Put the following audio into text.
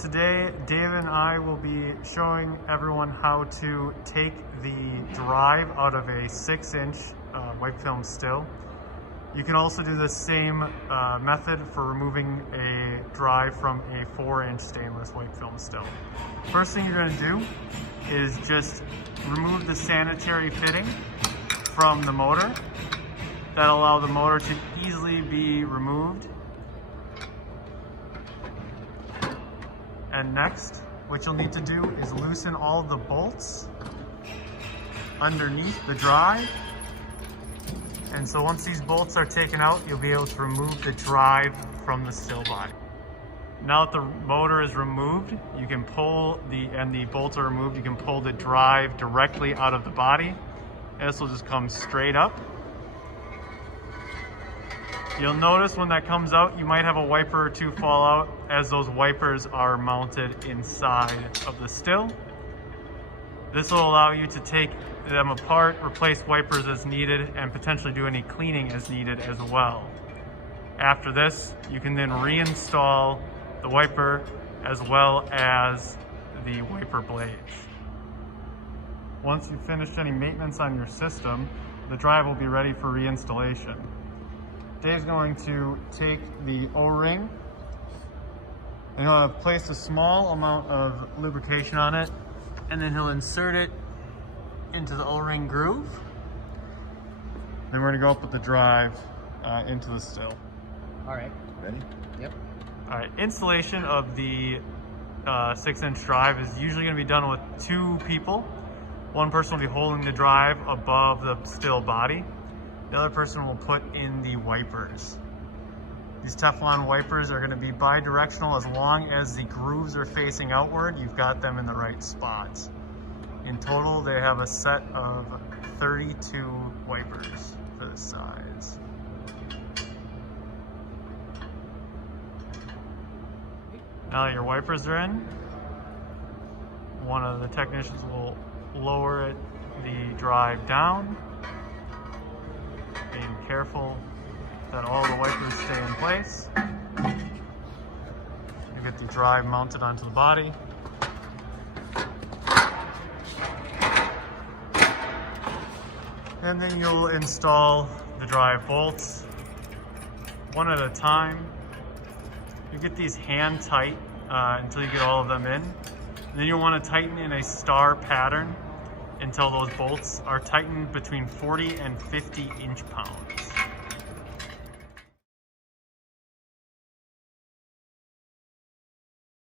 today Dave and I will be showing everyone how to take the drive out of a 6-inch wipe film still. You can also do the same method for removing a drive from a 4-inch stainless wipe film still. First thing you're going to do is just remove the sanitary fitting from the motor. That'll allow the motor to easily be removed. And next, what you'll need to do is loosen all the bolts underneath the drive. And so once these bolts are taken out, you'll be able to remove the drive from the still body. Now that the motor is removed, you can pull and the bolts are removed, you can pull the drive directly out of the body. And this will just come straight up. You'll notice when that comes out, you might have a wiper or two fall out, as those wipers are mounted inside of the still. This will allow you to take them apart, replace wipers as needed, and potentially do any cleaning as needed as well. After this, you can then reinstall the wiper as well as the wiper blades. Once you've finished any maintenance on your system, the drive will be ready for reinstallation. Dave's going to take the O-ring and he'll have placed a small amount of lubrication on it, and then he'll insert it into the O-ring groove. Then we're going to go up with the drive into the still. All right. Ready? Yep. All right, installation of the 6-inch drive is usually going to be done with 2 people. One person will be holding the drive above the still body. The other person will put in the wipers. These Teflon wipers are going to be bi-directional. As long as the grooves are facing outward, you've got them in the right spots. In total, they have a set of 32 wipers for this size. Now that your wipers are in, one of the technicians will lower the drive down, being careful that all the wipers stay in place. You get the drive mounted onto the body. And then you'll install the drive bolts one at a time. You get these hand tight until you get all of them in. And then you'll want to tighten in a star pattern until those bolts are tightened between 40 and 50 inch-pounds.